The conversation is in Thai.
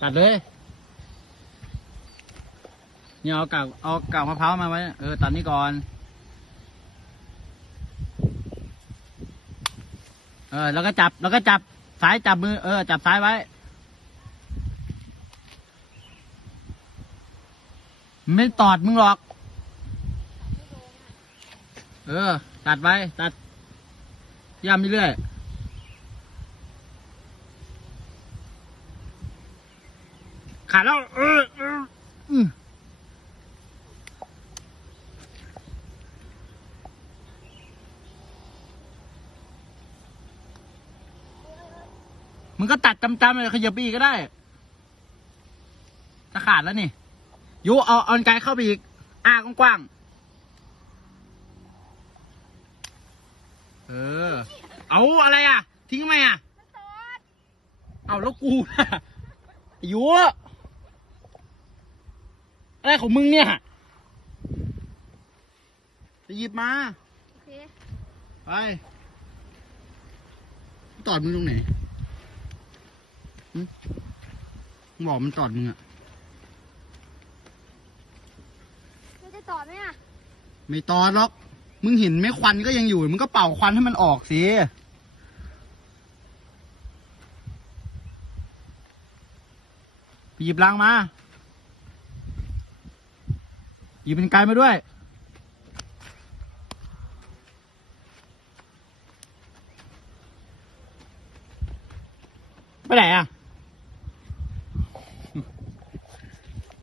ตัดเลยเนี่ยเอากากเอากากมะพร้าวมาไว้ เออ ตัดนี่ก่อน เออ แล้วก็จับ แล้วก็จับซ้ายจับมือ เออ จับซ้ายไว้ ไม่ตอดมึงหรอก เออ ตัดไว้ ตัดย่ำเรื่อย ขาดแล้วเออเอออืมมึงก็ตัดจำๆเลยขยับไปอีกก็ได้ จะขาดแล้วนี่ยูเอาเอาอันไกลเข้าไปอีก อ้ากว้างๆ เออ เอาอะไรอะ ทิ้งทำไมอะ เอาแล้วกูล่ะยู อะไรของมึงเนี่ยไปหยิบมา โอเค ไปตอดมึงตรงไหนหึมึงบอกมันตอดมึงอะมันจะต่อไหมอะไม่ตอดหรอก มึงเห็นไหมควันก็ยังอยู่ มึงก็เป่าควันให้มันออกสิ ไปหยิบลังมา หยิบเป็นไกลมาด้วย ไปไหนอะ